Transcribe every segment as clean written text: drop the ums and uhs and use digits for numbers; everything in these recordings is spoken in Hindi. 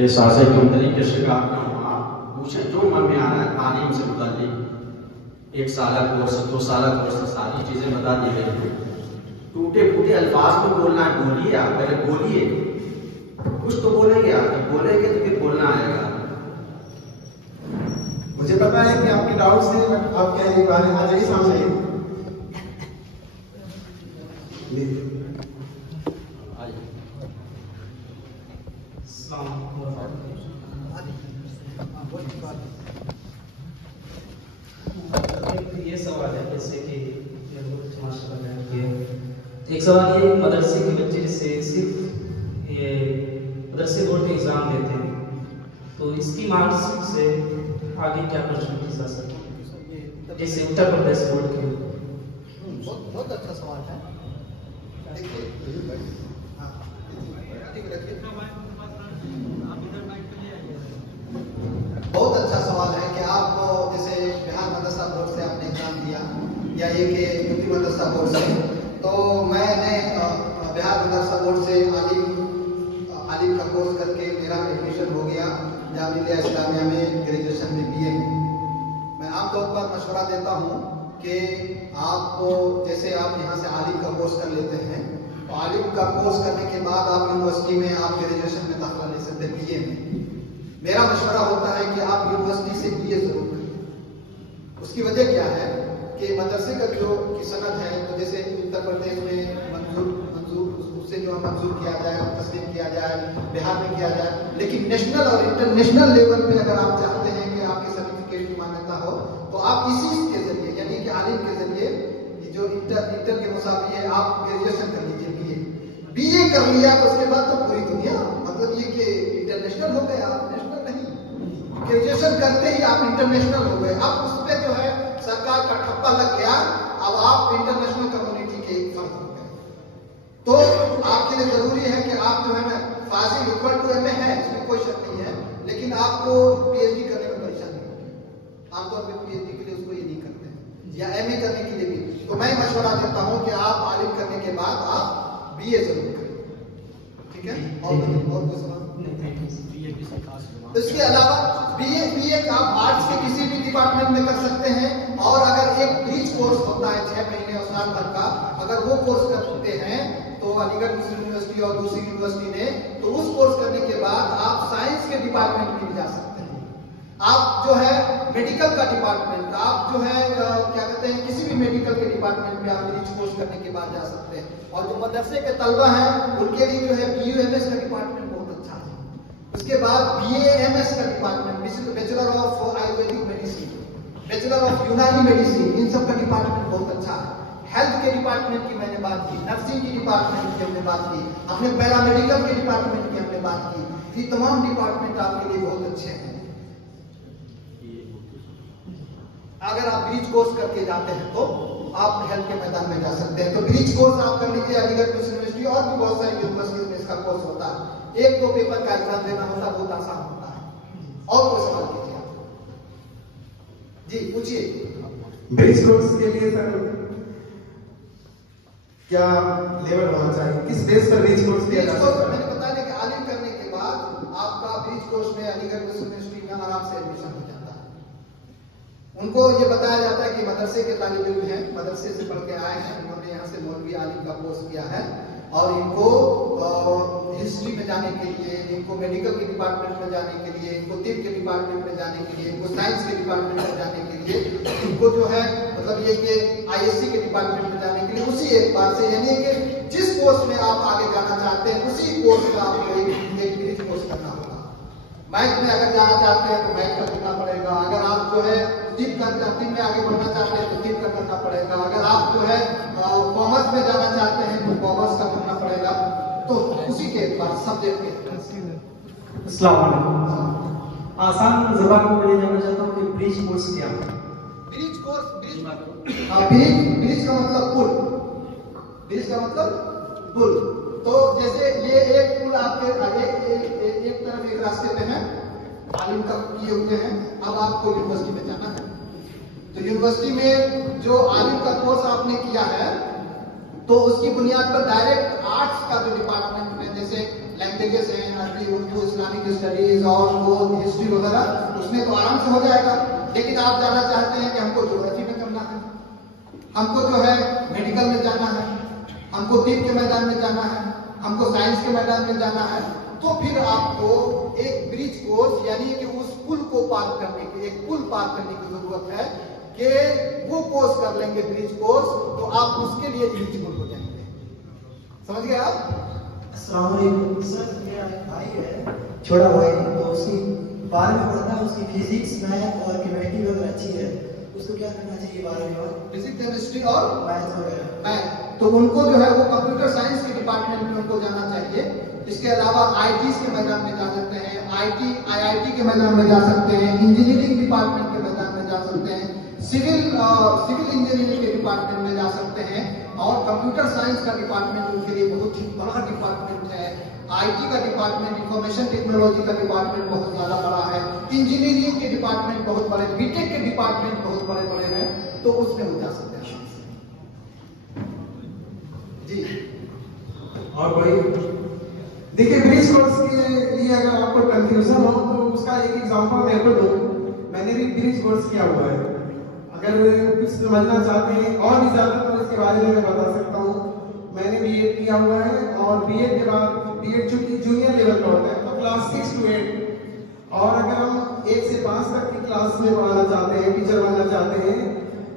ये सासे क्यों तरीके से आपका पूछे जो मन में आ रहा है तालीम से मुताल्लिक 1 साल कोर्स 2 साल कोर्स सारी चीजें बता दी गई। टूटे फूटे अल्फाज में बोलना है, बोलिए आप, पहले बोलिए, कुछ तो बोलेंगे आप, जब बोलेंगे तो फिर बोलना आएगा। मुझे पता है कि आपके डाउट से आप क्या ये बात आ जाएगी सामने। ये सवाल है जैसे कि एक सवाल ये मदरसे के बच्चे से सिर्फ ये मदरसे बोर्ड के एग्जाम देते हैं तो इसकी मार्क्स से आगे क्या प्रश्न जा सकते हैं, जैसे उत्तर प्रदेश बोर्ड के। बहुत अच्छा सवाल है। बहुत अच्छा सवाल है कि आप जैसे बिहार मदरसा बोर्ड से आपने एग्जाम दिया या ये कि यूपी मदरसा बोर्ड से, तो मैंने बिहार मदरसा बोर्ड से आलिम का कोर्स करके मेरा एडमिशन हो गया जामिया इस्लामिया में ग्रेजुएशन में BA में। मैं आमतौर पर मशवरा देता हूँ कि आपको जैसे आप यहाँ से आलिम का कोर्स कर लेते हैं तो आलिम का कोर्स करने के बाद आप यूनिवर्सिटी में आप ग्रेजुएशन में दाखिला ले सकते हैं BA में। मेरा मशवरा होता है कि आप यूनिवर्सिटी से BA जरूर करें। उसकी वजह क्या है कि मदरसे का जो की सनद है, तो जैसे उत्तर प्रदेश में उससे जो मंजूर किया जाए, तस्लीम किया जाए, बिहार में किया जाए, लेकिन नेशनल और इंटरनेशनल लेवल पे अगर आप चाहते हैं कि आपके सर्टिफिकेट की मान्यता हो तो आप इसी के जरिए यानी कि आलिम के जरिए जो इंटर के मुसाफी है आप ग्रेजुएशन कर लीजिए BA कर लिया तो उसके बाद तो पूरी दुनिया, मतलब ये कि इंटरनेशनल हो गए आप, नेशनल नहीं। ग्रेजुएशन करते ही आप इंटरनेशनल हो गए। अब उस पर जो है सरकार का ठप्पा लग गया, अब आप इंटरनेशनल कम्युनिटी के एक फर्द हो गए। तो आपके लिए जरूरी है कि आप जो है ना फाजिल इक्वल टू MA है, इसमें कोई शक नहीं है, लेकिन आपको PhD करने में परेशानी होगी। आमतौर पर PhD के लिए उसको ये नहीं करते हैं, या MA करने के लिए भी। तो मैं मशवरा देता हूँ कि आप आलिम करने के बाद आप BA जरूर करें, ठीक है? और कुछ सवाल? इसके अलावा BA आप आर्ट्स के किसी भी डिपार्टमेंट में कर सकते हैं, और अगर एक ब्रिज कोर्स होता है 6 महीने और साल भर का, अगर वो कोर्स कर सकते हैं तो अलीगढ़ मुस्लिम यूनिवर्सिटी और दूसरी यूनिवर्सिटी ने, तो उस कोर्स करने के बाद आप साइंस के डिपार्टमेंट में भी जा सकते हैं। आप जो है मेडिकल का डिपार्टमेंट, आप जो है क्या कहते हैं किसी भी मेडिकल के डिपार्टमेंट में आप ब्रिज कोर्स करने के बाद जा सकते हैं। और जो मदरसे के तलबा हैं उनके लिए जो है BUMS का डिपार्टमेंट बहुत अच्छा है। उसके बाद BAMS का department, bachelor of Ayurvedic medicine, bachelor of यूनानी मेडिसिन, इन सब का डिपार्टमेंट बहुत अच्छा है। हेल्थ के डिपार्टमेंट की मैंने बात की, नर्सिंग की डिपार्टमेंट की हमने बात की, हमने पैरामेडिकल के डिपार्टमेंट की हमने बात की। ये तमाम डिपार्टमेंट आपके लिए बहुत अच्छे हैं। अगर आप ब्रिज कोर्स करके जाते हैं तो आप हेल्थ के मैदान में जा सकते हैं। तो ब्रिज कोर्स आप कर लीजिए अलीगढ़ मुस्लिम यूनिवर्सिटी, और भी बहुत सारी यूनिवर्सिटीज में इसका कोर्स होता है। 1-2 पेपर का एग्जाम देना होता है, बहुत आसान होता है। और कोई सवाल कीजिए आप? जी पूछिए। ब्रिज कोर्स के लिए सर क्या लेवल होना चाहिए, किस बेस पर ब्रिज कोर्स किया जाता है? मैंने बताया कि आलिम करने के बाद आपका ब्रिज कोर्स में अलीगढ़ मुस्लिम यूनिवर्सिटी में आराम से एडमिशन हो जाता है। उनको ये बताया जाता है कि मदरसे के तालिब इल्म हैं, मदरसे से पढ़ के आए हैं, उन्होंने यहाँ से मौलवी आलिम का कोर्स किया है, और इनको हिस्ट्री में जाने के लिए, इनको मेडिकल के डिपार्टमेंट में जाने के लिए, इनको तिब के डिपार्टमेंट में जाने के लिए, इनको साइंस के डिपार्टमेंट में जाने के लिए, इनको जो है मतलब ये कि ISC के डिपार्टमेंट में जाने के लिए उसी एक बार से, यानी कि जिस कोर्स में आप आगे जाना चाहते हैं उसी कोर्स में आपको एक ब्रिज कोर्स करना होगा। मैथ में अगर जाना चाहते हैं तो मैथ का करना पड़ेगा। अगर आप जो है तिब में आगे बढ़ना चाहते हैं तो तिब का करना पड़ेगा। अगर आप जो है कॉमर्स में जाना चाहते हैं तो कॉमर्स का करना पड़ेगा। तो उसी के बाद सब्जेक्ट के अस्सलाम वालेकुम। आसान ज़बान में बोले जाना चाहता हूँ कि ब्रिज कोर्स क्या है? ब्रिज कोर्स, ब्रिज का मतलब पुल, ब्रिज का मतलब पुल। तो जैसे ये एक पुल आपके आगे एक तरफ एक रास्ते पे है, तालीम का किए हुए हैं। अब आपको यूनिवर्सिटी में जाना है, तो यूनिवर्सिटी में जो आलिम का कोर्स आपने किया है तो उसकी बुनियाद पर डायरेक्ट आर्ट्स का जो डिपार्टमेंट में, जैसे लैंग्वेजेस हैं, अरबी, उर्दू, इस्लामिक स्टडीज और वो हिस्ट्री वगैरह, उसमें तो आराम से हो जाएगा। लेकिन आप जाना चाहते हैं कि हमको ज्योग्राफी में करना है, हमको जो है मेडिकल में जाना है, हमको तीर के मैदान में जाना है, हमको साइंस के मैदान में जाना है, तो फिर आपको एक ब्रिज कोर्स यानी कि उस पुल को पार करने की, एक पुल पार करने की जरूरत है कि वो कोर्स कर लेंगे ब्रिज कोर्स, तो आप उसके लिए एलिजिबल हो जाएंगे। समझ गए आप? अस्सलाम वालेकुम सर, मेरा भाई है, छोटा भाई, तो उसकी 12 में पढ़ता है, उसकी फिजिक्स, मैथ और केमिस्ट्री वगैरह अच्छी है, उसको क्या करना चाहिए 12 में? फिजिक्स, केमिस्ट्री और मैथ वगैरह। तो उनको जो है वो कंप्यूटर साइंस के डिपार्टमेंट में उनको जाना चाहिए। इसके अलावा आईटी के मैदान में जा सकते हैं, आईआईटी के मैदान में जा सकते हैं, इंजीनियरिंग डिपार्टमेंट के मैदान में जा सकते हैं, सिविल इंजीनियरिंग के डिपार्टमेंट में जा सकते हैं, और कंप्यूटर साइंस का डिपार्टमेंट उनके लिए बहुत ही बड़ा डिपार्टमेंट है। आईटी का डिपार्टमेंट, इंफॉर्मेशन टेक्नोलॉजी का डिपार्टमेंट बहुत ज्यादा बड़ा है, इंजीनियरिंग के डिपार्टमेंट बहुत बड़े, बीटेक के डिपार्टमेंट बहुत बड़े बड़े हैं, तो उसमें वो जा सकते हैं जी। और भाई देखिए, ब्रिज कोर्स के लिए अगर आपको कंफ्यूजन हो तो उसका एक एग्जांपल मेरे को दो। मैंने भी ब्रिज कोर्स किया हुआ है, अगर कुछ समझना चाहते हैं और भी ज्यादा तो इसके बारे में मैं बता सकता हूँ। मैंने बीएड किया हुआ है, और बीएड के बाद बीएड चूंकि जूनियर लेवल का होता है तो क्लास 6 to 8, और अगर हम 1 से 5 तक की क्लास में पढ़ाना चाहते हैं, टीचर बनना चाहते हैं,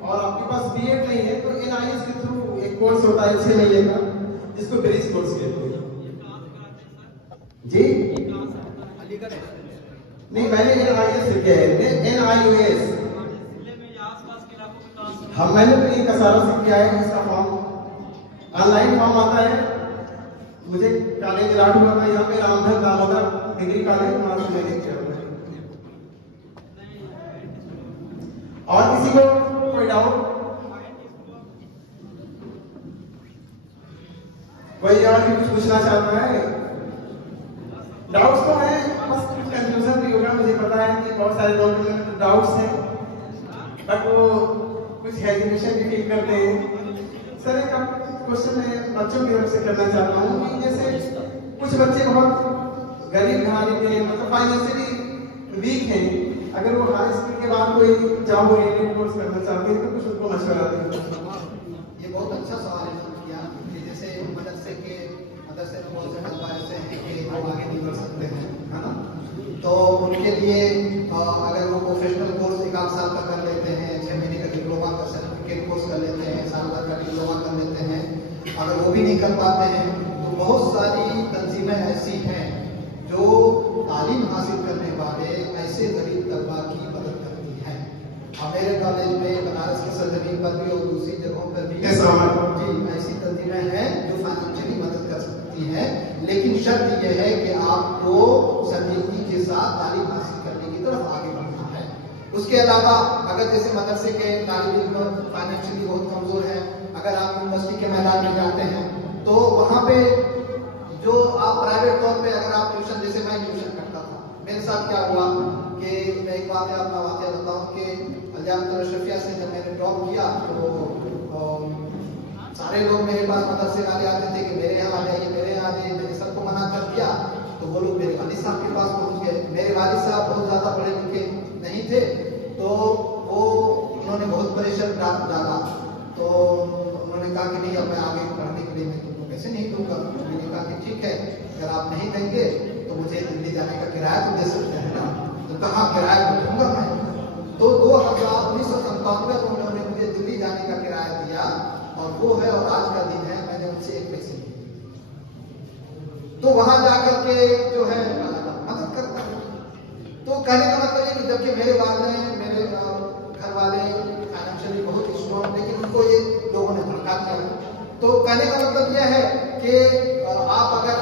और आपके पास बीएड नहीं है, तो एनआईएस के थ्रू एक कोर्स होता है 6 महीने का, जिसको ब्रिज कोर्स कहते हैं जी। नहीं, मैंने एनआईएस से किया है, एनआईओएस। हम मैंने तो ये कसारा से किया है, इसका फॉर्म ऑनलाइन फॉर्म आता है। मुझे कॉलेज राट हुआ था यहाँ पे, रामधन दामोदर डिग्री कॉलेज, वहां से मैंने किया हुआ है। और किसी को कोई डाउट? कोई और भी कुछ पूछना चाहता है? डाउट्स तो है, बस कुछ कंफ्यूजन भी होगा, मुझे पता है कि बहुत सारे लोगों में डाउट्स हैं, बट वो कुछ हेजिटेशन भी फील करते हैं। सर एक क्वेश्चन मैं बच्चों की तरफ से करना चाहता हूँ कि जैसे कुछ बच्चे बहुत गरीब घराने के, मतलब फाइनेंशियली वीक हैं, अगर वो हाई स्कूल के बाद कोई जॉब ओरिएंटेड कोर्स करना चाहते हैं तो कुछ उनको मशवरा दें। ये बहुत अच्छा सवाल है किया कि जैसे मदरसे में बहुत से तलबा ऐसे हैं कि वो आगे नहीं बढ़ सकते हैं, है ना, तो उनके लिए अगर वो प्रोफेशनल कोर्स 1 साल का कर लेते हैं, 6 महीने का डिप्लोमा का सर्टिफिकेट कोर्स कर लेते हैं, साल भर का डिप्लोमा कर लेते हैं, अगर वो भी नहीं कर पाते हैं तो बहुत सारी तंजीमें ऐसी हैं जो तालीम हासिल करने वाले ऐसे गरीब तलबा की मदद करती हैं। अब मेरे कॉलेज में बनारस की सरजमीन पर भी और दूसरी जगहों पर भी जी ऐसी तंजीमें हैं जो फाइनेंशियली मदद कर सकती हैं, लेकिन शर्त यह है कि आपको सर्टिफिकेट के साथ तालीम हासिल करने की तरफ आगे बढ़ना है। उसके अलावा अगर जैसे मदरसे के तालिब इल्म फाइनेंशियली बहुत कमजोर है, अगर आप यूनिवर्सिटी के मैदान में जाते हैं तो वहाँ पे जो आप प्राइवेट तौर पे अगर आप ट्यूशन, जैसे मैं ट्यूशन करता था, मेरे साथ क्या हुआ कि मैं एक बात अपना वाक़या बताऊं कि अल्जामतुल अशरफिया से जब मैंने ड्रॉप किया तो सारे लोग मेरे पास मदरसे वाले आते थे कि मेरे यहाँ आ जाइए, मेरे यहाँ आ जाइए। मैंने सबको मना कर दिया तो वो लोग मेरे वालिद साहब के पास पहुंच गए। मेरे वालिद साहब बहुत ज्यादा पढ़े लिखे नहीं थे, तो वो उन्होंने बहुत प्रेशर डाला, तो उन्होंने कहा कि नहीं अब मैं आगे पढ़ने के लिए मैं तुमको पैसे नहीं दूंगा। मैंने कहा कि ठीक है, अगर आप नहीं देंगे तो मुझे दिल्ली जाने का किराया तो दे सकते हैं ना। तो कहाँ किराया तो दूंगा मैं। तो 1997 में उन्होंने मुझे दिल्ली जाने का किराया दिया, और वो है और आज का दिन है, मैंने उनसे 1 पैसे नहीं दिए। तो वहां जाकर के जो है मदद करता है। तो कहने का मतलब ये कि जबकि मेरे घर वाले फाइनेंशियली बहुत स्ट्रॉन्ग, लेकिन उनको ये लोगों ने भड़का दिया। तो कहने का मतलब यह है कि आप अगर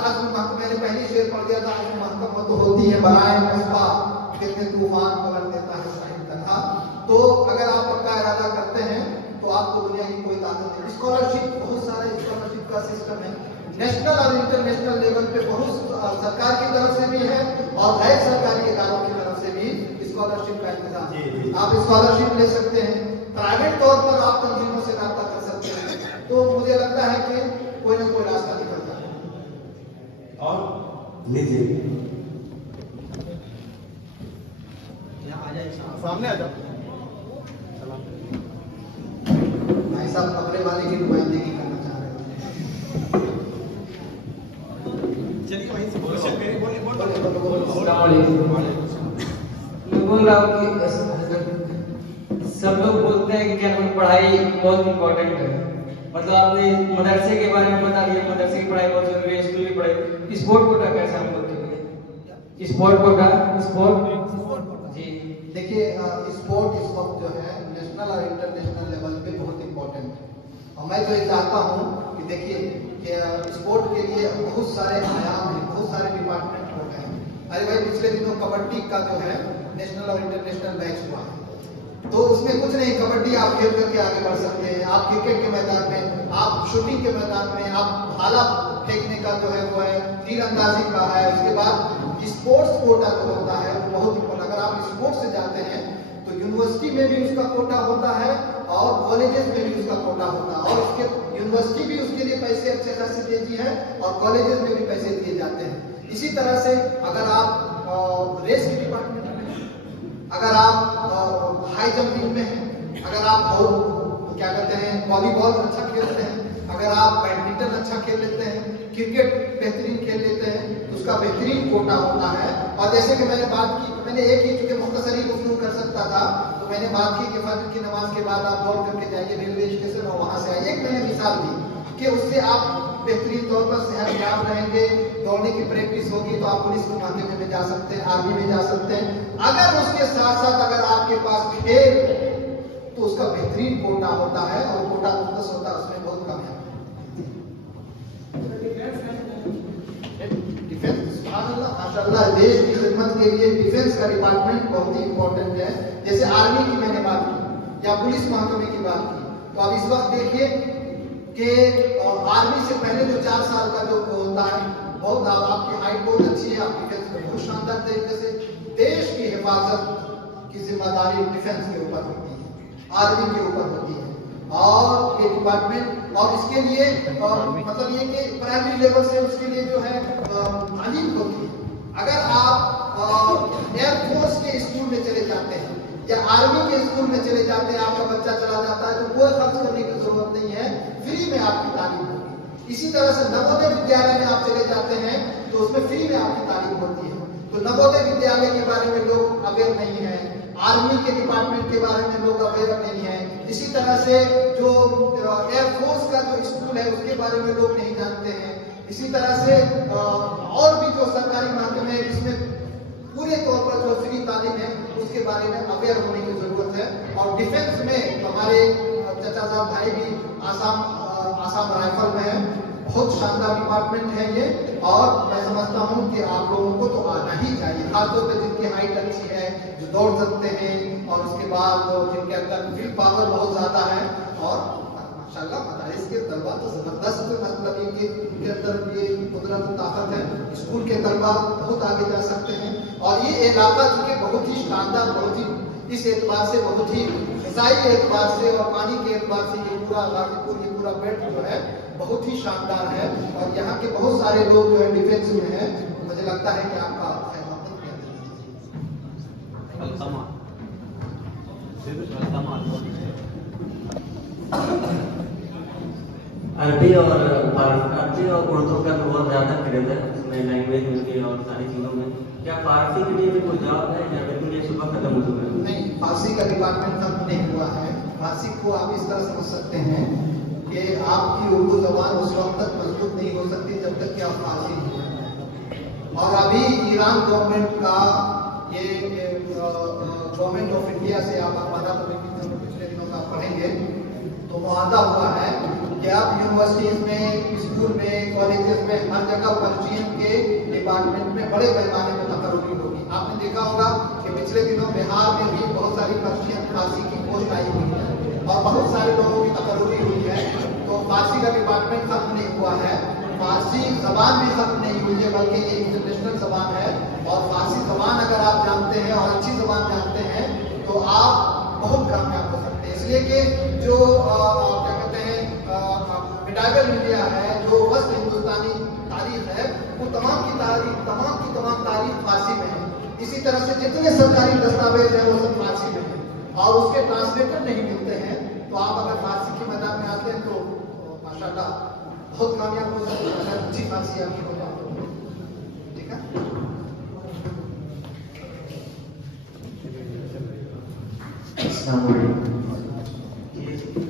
मैंने पहली शेर पढ़ दिया था, महकम तो होती है बनाए मस्बा कितने तूफान पलट देता है साहिब तनहा। तो अगर आप पक्का इरादा करते हैं तो आपको दुनिया की कोई ताकत नहीं। स्कॉलरशिप, बहुत सारे स्कॉलरशिप का सिस्टम है, नेशनल और इंटरनेशनल लेवल पे बहुत सरकार की तरफ से भी है और गैर सरकारी इदारों की तरफ से भी स्कॉलरशिप का इंतजाम है। आप स्कॉलरशिप ले सकते हैं, प्राइवेट तौर पर आप तंजीमों से रब्ता कर सकते हैं। तो मुझे लगता है कि कोई ना कोई रास्ता निकलता है। और लीजिए। सामने आ जाओ। भाई साहब कपड़े वाले की नुमाइंदगी करना चाह रहे हैं। चलिए वहीं से क्वेश्चन मेरे बोलिए मैं बोल रहा हूँ कि सब लोग बोलते हैं कि क्या पढ़ाई बहुत इम्पोर्टेंट है, मतलब आपने मदरसे के बारे में बता दिया, मदरसे की पढ़ाई बहुत जरूरी है, स्कूल की पढ़ाई। स्पोर्ट कोटा कैसे हम लोग के लिए? स्पोर्ट कोटा, स्पोर्ट जी देखिए स्पोर्ट इस वक्त जो है नेशनल और इंटरनेशनल लेवल पे बहुत इम्पोर्टेंट है, और मैं तो ये चाहता हूँ कि देखिए कि स्पोर्ट के लिए बहुत सारे आयाम हैं, बहुत सारे डिपार्टमेंट हो गए हैं। अरे भाई पिछले दिनों कबड्डी का जो है नेशनल और इंटरनेशनल मैच हुआ है, तो उसमें कुछ नहीं, कबड्डी आप खेल करके आगे बढ़ सकते हैं, आप क्रिकेट के मैदान में, आप शूटिंग के मैदान में, आप भाला फेंकने का जो है वो है, तीरंदाजी का है। उसके बाद स्पोर्ट्स कोटा जो होता है वो बहुत इम्पोर्टेंट। अगर आप स्पोर्ट्स से जाते हैं तो यूनिवर्सिटी में भी उसका कोटा होता है और कॉलेजेस में भी उसका कोटा होता है, और उसके यूनिवर्सिटी भी उसके लिए पैसे अच्छे खासे देती है और कॉलेजेस में भी पैसे दिए जाते हैं। इसी तरह से अगर आप रेस के डिपार्टमेंट में, अगर आप हाई जंपिंग में हैं, अगर आप क्या कहते हैं वॉलीबॉल अच्छा खेलते हैं, अगर आप बैडमिंटन अच्छा खेल लेते हैं, क्रिकेट बेहतरीन खेल लेते हैं, तो उसका बेहतरीन कोटा होता है। और जैसे कि मैंने बात की, मैंने एक ही चूंकि मुख्तसरी गुफ्तगू कर सकता था, तो मैंने बात की कि फजर की नमाज के बाद आप दौड़ करके जाइए रेलवे स्टेशन और वहां से आइए। एक मैंने मिसाल दी कि उससे आप बेहतरीन तौर पर सेहतयाब रहेंगे, दौड़ने की प्रैक्टिस होगी, तो आप पुलिस मुकाबले में जा सकते हैं, आर्मी में जा सकते हैं। अगर उसके साथ साथ अगर आपके पास खेल तो उसका बेहतरीन कोटा होता है, और कोटा मुख्तस होता है, उसमें बहुत कम है। डिफेंस माशाअल्लाह देश की खिदमत के लिए डिफेंस का डिपार्टमेंट बहुत ही इंपॉर्टेंट है। जैसे आर्मी की मैंने बात की या पुलिस महकमे की बात की, तो अब इस वक्त देखिए कि आर्मी से पहले जो 4 साल का जो होता है, बहुत आपकी हाइट बहुत अच्छी है, आप डिफेंस में बहुत शानदार तरीके से देश की हिफाजत की जिम्मेदारी डिफेंस के ऊपर होती है, आर्मी के ऊपर होती है। और ये डिपार्टमेंट, और इसके लिए मतलब ये कि प्राइमरी लेवल से उसके लिए जो है तालीम होती है। अगर आप एयरफोर्स के स्कूल में चले जाते हैं या आर्मी के स्कूल में चले जाते हैं, आपका बच्चा चला जाता है, तो कोई खर्च करने की जरूरत नहीं है, फ्री में आपकी तालीम होगी। इसी तरह से नवोदय विद्यालय में आप चले जाते हैं तो उसमें फ्री में आपकी तालीम होती है। तो नवोदय विद्यालय के बारे में लोग अवेयर नहीं है, आर्मी के डिपार्टमेंट के बारे में लोग अवेयर नहीं है। इसी तरह से जो एयरफोर्स का जो स्कूल है उसके बारे में लोग नहीं जानते हैं। इसी तरह से और भी जो सरकारी महकमे है जिसमें पूरे तौर पर जो फ्री तालीम है उसके बारे में अवेयर होने की जरूरत है। और डिफेंस में हमारे चाचा साहब भाई भी आसाम राइफल में है, बहुत शानदार डिपार्टमेंट है ये, और मैं समझता हूँ कि आप लोगों को तो आना ही चाहिए, खासतौर पर जिनकी हाइट अच्छी है, जो दौड़ सकते हैं, और उसके बाद जिनके अंदर विल पावर बहुत ज्यादा है। और माशाल्लाह मदारिस के तलबा तो जबरदस्त, मतलब इनके अंदर ये कुदरत ताकत है, स्कूल के तलबा बहुत आगे जा सकते हैं। और ये इलाका चूंकि बहुत ही शानदार, बहुत ही इस एतबार से, बहुत ही फिजाई एतबार से और पानी के एतबार से ये पूरा गाजीपुर, ये पूरा बेल्ट जो है बहुत ही शानदार है। और यहाँ के बहुत सारे लोग जो है डिफेंस में है, मुझे लगता है कि आपका अरबी और उर्दू का बहुत ज़्यादा क्रेज है, उसमें लैंग्वेज में और सारी चीज़ों में। क्या फारसी के लिए भी कोई जॉब है या बिल्कुल ये सुबह खत्म हो चुका है? नहीं, फारसी का डिपार्टमेंट खत्म नहीं हुआ है। फारसी को आप इस तरह समझ सकते हैं कि आपकी उर्दू जबान उस वक्त तक मजबूत नहीं हो सकती जब तक कि आप फारसी नहीं हैं। और अभी ईरान गवर्नमेंट का ये गवर्नमेंट ऑफ इंडिया से आप हमारा पिछले दिनों का पढ़ेंगे तो मुआहदा हुआ है कि आप यूनिवर्सिटीज में, स्कूल में, कॉलेजेस में, हर जगह पर्शियन के डिपार्टमेंट में बड़े पैमाने में तकर्री होगी। आपने देखा होगा कि पिछले दिनों बिहार में भी बहुत सारी पर्शियन फारसी की पोस्ट आई हुई है और बहुत सारे लोगों की तकर्री हुई है। तो फारसी का डिपार्टमेंट खत्म नहीं हुआ है, फारसी जबान भी खत्म नहीं हुई है, बल्कि ये इंटरनेशनल जबान है। और फारसी जबान अगर आप जानते हैं और अच्छी जबान जानते हैं तो आप बहुत कामयाब हो सकते हैं। इसलिए कि जो क्या कहते हैं मिडागल इंडिया है, जो वस्त हिंदुस्तानी तारीख है, वो तमाम की तारीफ फारसी में है। इसी तरह से जितने सरकारी दस्तावेज हैं वो सब फारसी में है और उसके ट्रांसलेटर नहीं मिलते हैं। तो आप अगर फारसी के मैदान में आते हैं तो माशाल्लाह बहुत कामयाब हो सकते हैं, अगर अच्छी फारसी आपकी हो जाए तो। ठीक है,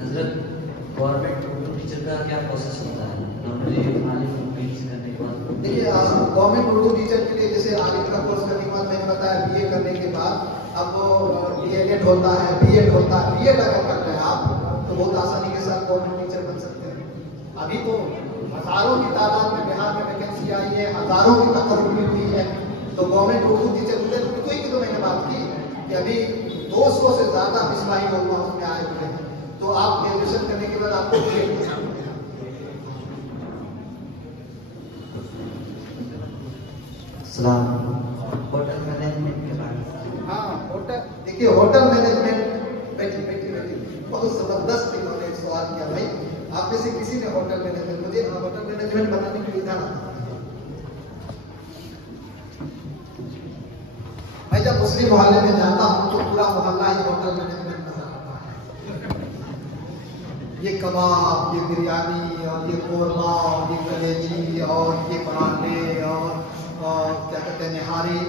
हजरत गवर्नमेंट उर्दू टीचर का क्या प्रोसेस होता है नॉर्मली करने के बाद? देखिए गवर्नमेंट उर्दू टीचर के लिए जैसे आलिम का कोर्स करने के बाद मैंने बताया बीए करने के बाद अब डीएलएड होता है, बीएड होता है। बीएड अगर करते हैं आप तो बहुत आसानी के साथ गवर्नमेंट टीचर बन सकते हैं। अभी तो हजारों की तादाद में बिहार में वैकेंसी आई है, हजारों की तकरीर हुई है। तो गवर्नमेंट उर्दू टीचर उर्दू की तो मैंने बात की कि अभी 200 से ज्यादा मिसबाही लोग उसमें आए हुए हैं। तो आप ग्रेजुएशन करने के बाद आपको बीएड कर सकते हैं। होटल मैनेजमेंट के बारे में। हाँ, होटल देखिए होटल मैनेजमेंट बैठी बहुत जबरदस्त इन्होंने सवाल किया भाई। आप में से किसी ने होटल मैनेजमेंट, मुझे होटल मैनेजमेंट बनाने के लिए था। मैं जब मुस्लिम मोहल्ले में जाता हूँ तो पूरा मोहल्ला ही होटल मैनेजमेंट नजर आता है। ये कबाब, ये बिरयानी और ये कोरमा और ये कलेजी और ये पराठे और क्या कहते हैं nihari,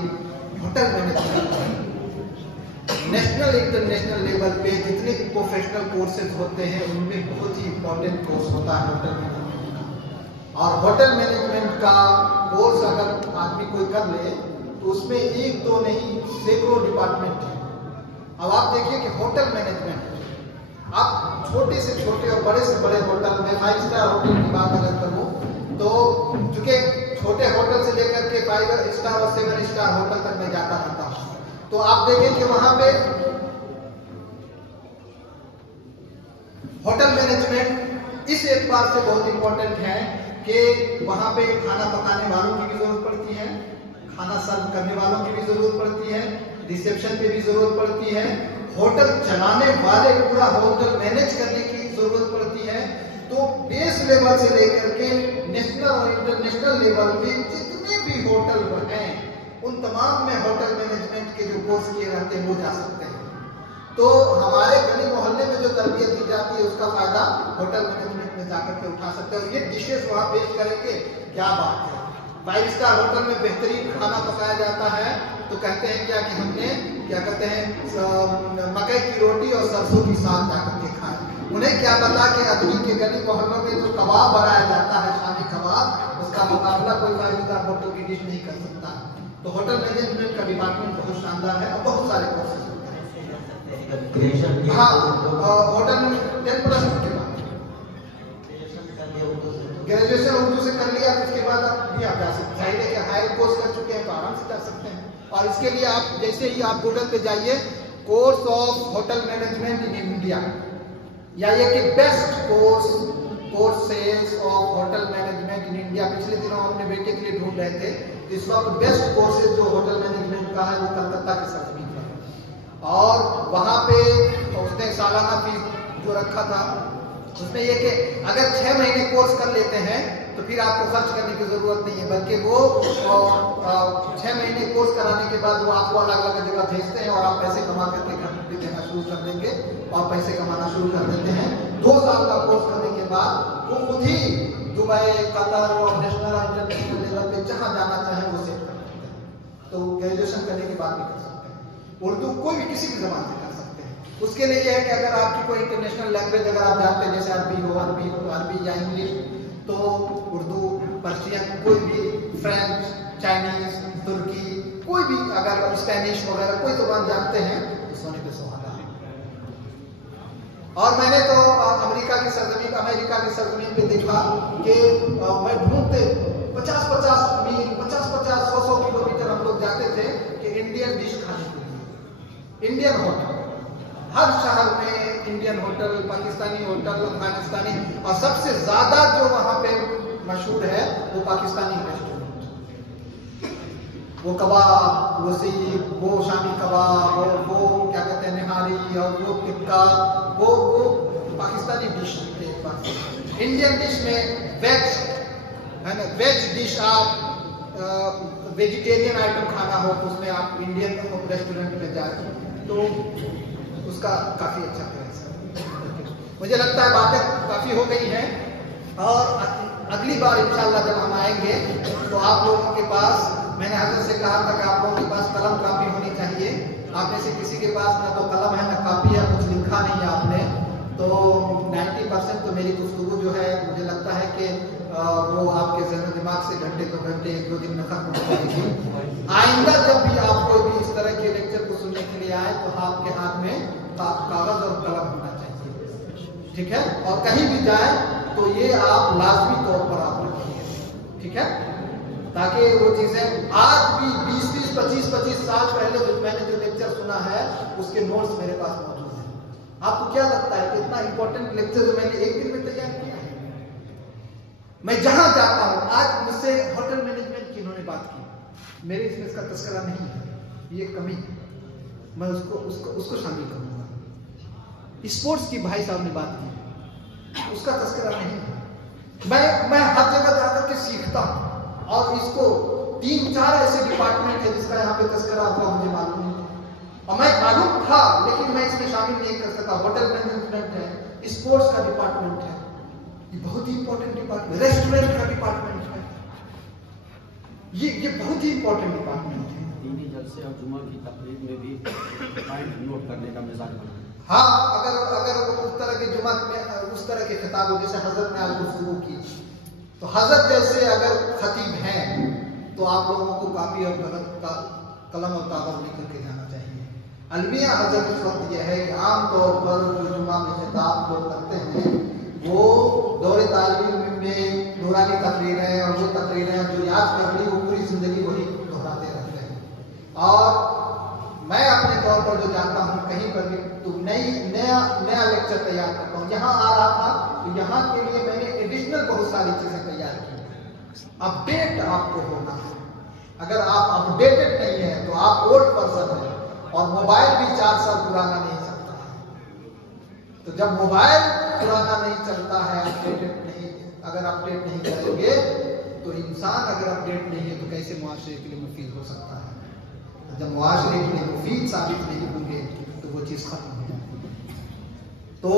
hotel management national international level पे जितने प्रोफेशनल कोर्सेज होते हैं उनमें बहुत ही इंपॉर्टेंट कोर्स होता है होटल मैनेजमेंट। और होटल मैनेजमेंट का कोर्स अगर आदमी कोई कर ले तो उसमें एक दो नहीं सैकड़ों डिपार्टमेंट है। अब आप देखिए कि होटल मैनेजमेंट आप छोटे से छोटे और बड़े से बड़े होटल में 5 स्टार होटल की बात अगर करूं तो चूंकि छोटे होटल से लेकर के 5 स्टार और 7 स्टार होटल तक मैं जाता रहता हूं, तो आप देखें कि वहां पे होटल मैनेजमेंट इस एतबार से बहुत इंपॉर्टेंट है कि वहां पे खाना पकाने वालों की भी जरूरत पड़ती है, खाना सर्व करने वालों की भी जरूरत पड़ती है, रिसेप्शन पे भी जरूरत पड़ती है, होटल चलाने वाले पूरा होटल मैनेज करने की जरूरत पड़ती है। तो बेस लेवल से लेकर के नेशनल और इंटरनेशनल लेवल पे जितने भी होटल हैं उन तमाम में होटल मैनेजमेंट के जो कोर्स किए रहते हैं वो जा सकते हैं। तो हमारे गली मोहल्ले में जो तरबियत दी जाती है उसका फायदा होटल मैनेजमेंट में जाकर के उठा सकते हैं। और ये डिशेस वहां पेश करेंगे, क्या बात है। 5 स्टार होटल में बेहतरीन खाना पकाया जाता है तो कहते हैं क्या कि हमने क्या कहते हैं मकई की रोटी और सरसों की साग जाकर के खाए। उन्हें क्या पता कि अदमी के गली मोहल्लों में जो कबाब बनाया जाता है शामी कबाब, उसका मुकाबला कोई 5 स्टार होटल की डिश नहीं कर सकता। तो होटल मैनेजमेंट का डिपार्टमेंट बहुत शानदार है और बहुत सारे कोर्सेज होते हैं। हाँ, होटल में 10+ के बाद ग्रेजुएशन उर्दू से कर लिया तो उसके बाद आप भी आप जा सकते हैं। कि हायर कोर्स कर चुके हैं तो आराम से जा सकते हैं। और इसके लिए आप जैसे ही आप गूगल पे जाइए course of hotel management in India या ये कि best courses of hotel management in India, पिछले दिनों हम अपने बेटे के लिए ढूंढ रहे थे। इस वक्त बेस्ट कोर्सेज जो होटल मैनेजमेंट का है वो कलकत्ता के सरजमीन पर है। और वहां पे उसने सालाना फीस जो रखा था उसमें ये कि अगर 6 महीने कोर्स कर लेते हैं तो फिर आपको खर्च करने की जरूरत नहीं है, बल्कि वो 6 महीने कोर्स कराने के बाद वो आपको अलग अलग जगह भेजते हैं और आप पैसे कमा करके घर पे देना शुरू कर देंगे और पैसे कमाना शुरू कर देते हैं। 2 साल का कोर्स करने के बाद वो खुद ही दुबई, कतर और नेशनल और इंटरनेशनल लेवल पे जहां जाना चाहे वो सेट कर सकते हैं। तो ग्रेजुएशन करने के बाद भी कर सकते हैं। उर्दू कोई भी किसी भी जबान से कर सकते हैं। उसके लिए यह है कि अगर आपकी कोई इंटरनेशनल लैंग्वेज अगर आप जानते हैं जैसे अरबी या इंग्लिश, तो उर्दू, पर्शियन, कोई भी फ्रेंच, चाइनीज, तुर्की, कोई भी अगर स्पेनिश वगैरह कोई जबान जानते हैं तो सोने पे सुहागा है। और मैंने तो अमेरिका की सरजमीन पे देखा कि मैं ढूंढते 50-50 मील 50-50 100 किलोमीटर हम लोग जाते थे कि इंडियन डिश खाने के लिए। इंडियन होटल हर शहर में, इंडियन होटल, पाकिस्तानी होटल, अफगानिस्तानी, और सबसे ज्यादा जो वहां पे मशहूर है वो पाकिस्तानी रेस्टोरेंट। वो कबाब, वो सीख, वो शामी कबाब, वो क्या कहते हैं निहारी और वो टिक्का, वो पाकिस्तानी डिश के पास। इंडियन डिश में वेज है ना, वेज डिश आप वेजिटेरियन आइटम खाना हो तो उसमें आप इंडियन रेस्टोरेंट में जाए तो उसका काफी अच्छा है। मुझे लगता है बातें काफी हो गई हैं और अगली बार इंशाल्लाह जब हम आएंगे तो आप लोगों के पास, मैंने हजरत से कहा था कि आप लोगों के पास कलम कापी होनी चाहिए। आप में से किसी के पास ना तो कलम है ना कापी है, कुछ लिखा नहीं है आपने, तो 90% तो मेरी गुफ्तगू जो है मुझे लगता है कि वो आपके ज़हन दिमाग से घंटे 2 घंटे 1-2 दिन में खत्म हो जाएगी। आइंदा जब भी आप कोई भी इस तरह के लेक्चर को सुनने के लिए आए तो आपके हाथ में कागज और कलम होना चाहिए, ठीक है? और कहीं भी जाए तो ये आप लाजमी तौर पर आप रखिए, ठीक है? ताकि वो चीजें आज भी 20-25 साल पहले मैंने जो लेक्चर सुना है उसके नोट्स मेरे पास मौजूद हैं। आपको क्या लगता है कि इतना इंपॉर्टेंट लेक्चर जो मैंने एक दिन में तैयार किया है? मैं जहां जाता हूं, आज मुझसे होटल मैनेजमेंट की इन्होंने बात की, मेरे इसमें इसका तस्करा नहीं है, ये कमी है, मैं उसको शामिल करूंगा। स्पोर्ट्स की भाई साहब ने बात की, उसका तस्करा नहीं है। मैं हर जगह जाकर के सीखता हूं और इसको 3-4 ऐसे डिपार्टमेंट है जिसका यहाँ पे तस्करा हुआ मुझे मालूम नहीं था, और मैं मालूम था लेकिन मैं इसमें शामिल नहीं कर सका। होटल मैनेजमेंट है, स्पोर्ट्स का डिपार्टमेंट है, ये बहुत ही इंपॉर्टेंट डिपार्टमेंट, रेस्टोरेंट का डिपार्टमेंट है, ये बहुत ही इंपॉर्टेंट डिपार्टमेंट है। दीनी जलसे और जुमा की तकरीर में भी पॉइंट नोट करने का मिजाज बना। हाँ, अगर उस तरह के जुमा में उस तरह के खिताब हो जैसे हजरत ने आज गुफ्तगू की, तो हजरत जैसे अगर खतीब हैं तो आप लोगों को कापी और कलम और कागज लेकर के जाना चाहिए। अलमिया हजरत इस वक्त यह है कि आमतौर पर जो जुमा में खिताब लोग करते हैं वो दौरे तालीम में नूरानी तकरीरें और वो तकरीरें जो याद कर ली वो पूरी जिंदगी वही दोहराते रहते हैं। और मैं अपने तौर पर जो जाता हूँ कहीं पर भी तो नया लेक्चर तैयार करता हूँ। यहाँ आ रहा था तो यहाँ के लिए मैंने एडिशनल बहुत सारी चीजें तैयार की। अपडेट आपको होना है, अगर आप अपडेटेड नहीं है तो आप ओल्ड पर्सन है, और मोबाइल भी 4 साल पुराना नहीं चलता है। तो जब मोबाइल पुराना नहीं चलता है, अगर अपडेट नहीं करेंगे तो इंसान अगर अपडेट नहीं है तो कैसे मुआशरे के लिए मुफीद हो सकता है? जब मुआशरे के लिए मुफीद साबित नहीं होंगे तो वो चीज खत्म हो जाएगी। तो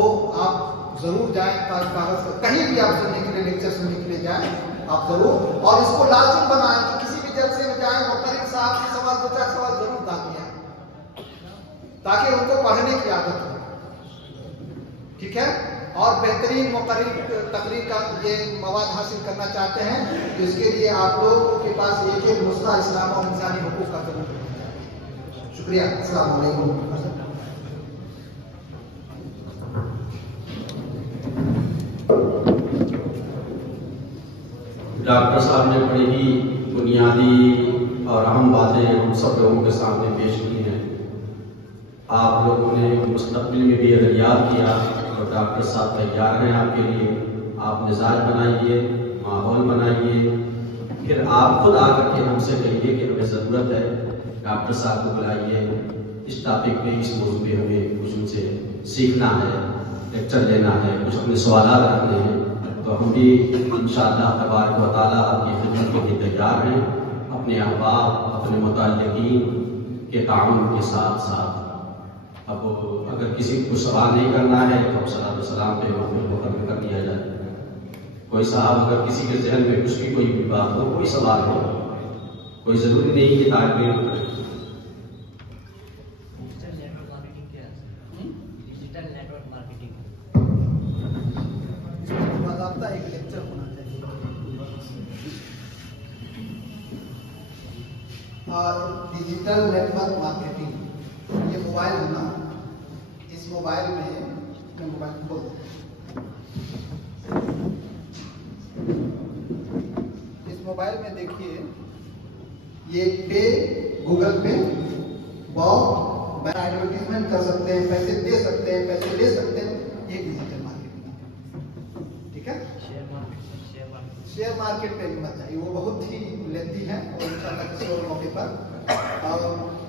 आप जरूर जाएं, कागज कहीं भी आप सुनने के लिए, लेक्चर सुनने के लिए जाएं आप जरूर, और इसको लाजिम बनाएं कि किसी भी जलसे में जाएं मुक़र्रिर साहब के सवाल 2-4 सवाल जरूर ताकिए, ताकि उनको पढ़ने की आदत हो, ठीक है? और बेहतरीन मुक़र्रिर तकरीर का ये मवाद हासिल करना चाहते हैं तो इसके लिए आप लोगों के पास एक नुस्खा इस्लाम और इंसानी हुकूक का जरूर है। शुक्रिया। अस्सलाम वालेकुम। डॉक्टर साहब ने बड़ी ही बुनियादी और अहम बातें हम सब लोगों के सामने पेश की हैं। आप लोगों ने मुस्तक़बिल में भी अगर याद किया तो डॉक्टर साहब तैयार हैं आपके लिए। आप मिजाज बनाइए, माहौल बनाइए, फिर आप खुद आकर के हमसे कहिए कि हमें ज़रूरत है, डॉक्टर साहब को बुलाइए, इस टॉपिक पे, इस मौजूद पे हमें कुछ उनसे सीखना है, लेक्चर लेना है, कुछ अपने सवाल रखने हैं। तो हम भी इंशाअल्लाह तबारक व तआला आपकी खिदमत के लिए तैयार हैं, अपने अहबाब, अपने मुतअल्लिक़ीन के ताउन के साथ साथ। अब अगर किसी को सवाल नहीं करना है तो अब सलात व सलाम पे महफिल को खत्म कर दिया जाए। कोई साहब अगर किसी के जहन में कुछ भी कोई बात हो, कोई सवाल हो, कोई जरूरी नहीं कि तालिब इल्म हो। एक लेक्चर होना चाहिए। डिजिटल नेटवर्क मार्केटिंग, ये मोबाइल है ना, इस मोबाइल में मैं मोबाइल खोल, इस मोबाइल में देखिए ये पे गूगल पे बहुत एडवर्टीजमेंट कर सकते हैं, पैसे दे सकते हैं, पैसे ले सकते हैं, ये डिजिटल मार्केटिंग, ठीक है? शेयर मार्केट पे मत जाइए, वो बहुत ही लेंथी है और इंशाल्लाह किसी और मौके पर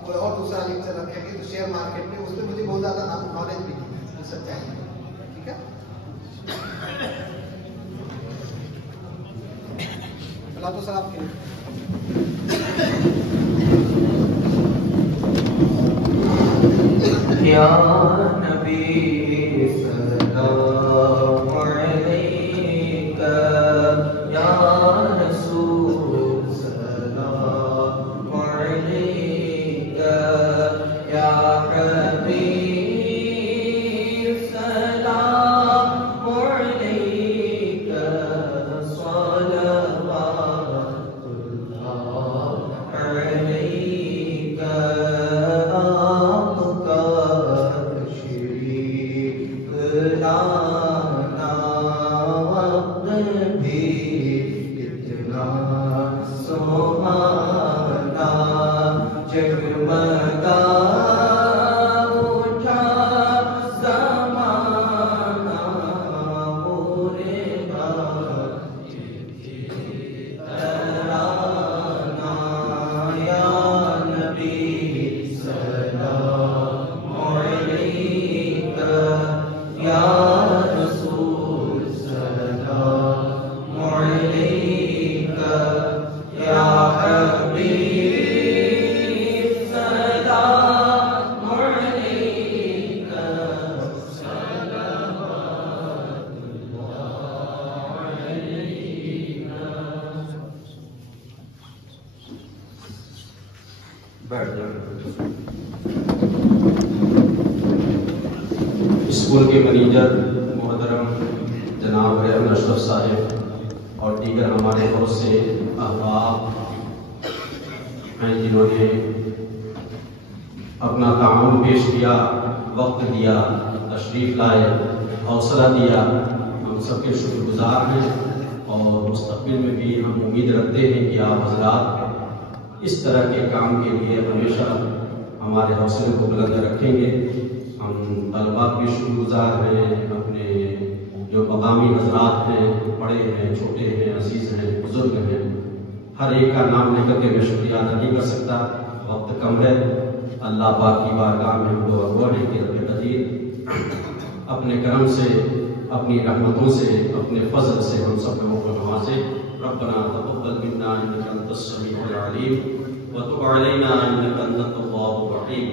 कोई और दूसरा लेक्चर रखेंगे तो शेयर मार्केट में, उसमें मुझे बहुत ज्यादा नॉलेज भी नहीं है, सच्चाई, ठीक है? लातो सर आपके लिए। या नबी सल्लल्लाहु अलैका या रसूल सल्लल्लाहु अलैका या हबीब सल्लल्लाहु अलैका सल्लल्लाहु अलैका जगमगा उठा ज़माना मोरे तराना या नबी सल्लल्लाहु अलैका या रसूल सल्लल्लाहु अलैका या हबीब स्कूल के मैनेजर मोहतरम जनाब रेहमान अशरफ साहिब और दीगर हमारे बहुत से अहबाब हैं जिन्होंने अपना ताउन पेश किया, वक्त दिया, तशरीफ लाए, हौसला दिया। हम सबके शुक्रगुजार हैं और मुस्तक़बिल में भी हम उम्मीद रखते हैं कि आप हज़रात इस तरह के काम के लिए हमेशा हमारे हौसले को बुलंद रखेंगे। हम तलबा भी शुक्रगुजार हैं, अपने जो मकामी हज़रात हैं, बड़े हैं, छोटे हैं, अजीज़ हैं, बुजुर्ग हैं, हर एक का नाम लेकर के मैं शुक्रिया अदा नहीं कर सकता, वक्त कम है। अल्लाह पाक की बारगाह में हम लोग अगवा हैं कि रब्बे कदीर अपने करम से, अपनी रहमतों से, अपने फजल से हम सब लोगों को नवाजे। रब्बना तक़ब्बल मिन्ना इन्नका अंतस समीउल अलीम व तुब अलैना इन्नका अंतत तव्वाबुर रहीम।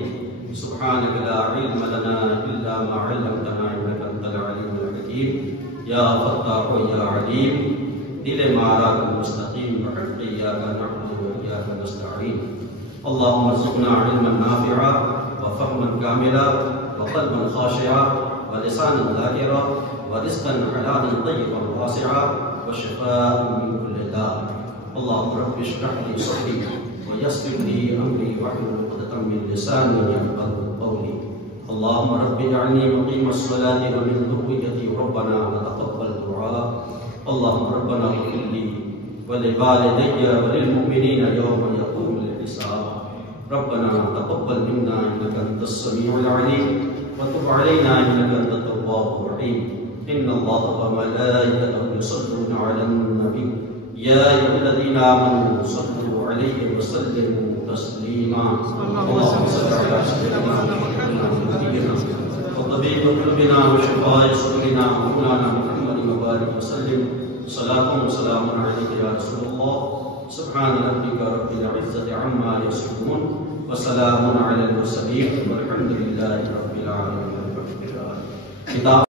सुब्हानक ला इल्म लना इल्ला मा अल्लमतना इन्नका अंतल अलीमुल हकीम। या फत्ताह या अलीम दिल माराकुल मुस्तकीम व इय्याका नअबुदु व इय्याका नस्तईन। अल्लाहुम्मा रज़ुक़ना इल्मन नाफ़िअ व फ़हमन कामिला व क़ल्बन ख़ाशिअ व लिसानन ज़ाकिरा व रिज़्क़न हलालन तय्यिबन वासिअ व शिफ़ाअन मिन कुल्लि दा। अल्लाहुम्मा रब्बि इश्रह ली सदरी व यस्सिर ली अमरी वहलुल उक़दतम मिन लिसानी यफ़क़हू क़ौली। अल्लाहुम्मा रब्बि इजअलनी मुक़ीमस सलाति व मिन ज़ुर्रिय्यती रब्बना व तक़ब्बल दुआ। अल्लाहुम्मा रब्बना इग़फिर ली व लिवालिदैया व लिलमुमिनीना यौमा यक़ूमुल हिसाब। रब्बना तक़ब्बल मिन्ना इन्नका अंतस समीउल अलीम व तुब अलैना इन्नका अंतत तव्वाबुर रहीम। इन्नल्लाहा व मलाइकतहु युसल्लूना अलन नबी या अय्युहल्लज़ीना आमनू सल्लू अलैहि व सल्लिमू तस्लीमा। अल्लाहुम्मा सल्लि अला सय्यिदिना मुहम्मदिन व तबीब क़ुलूबिना व शिफ़ाए सुदूरिना मौलाना मुहम्मदिन व बारिक व सल्लिम। सलातुन व सलामुन अलैका या रसूलल्लाह। सुब्हान रब्बिका रब्बिल इज़्ज़ति अम्मा यसिफून व सलामुन अलल मुरसलीन वल्हम्दुलिल्लाहि रब्बिल आलमीन।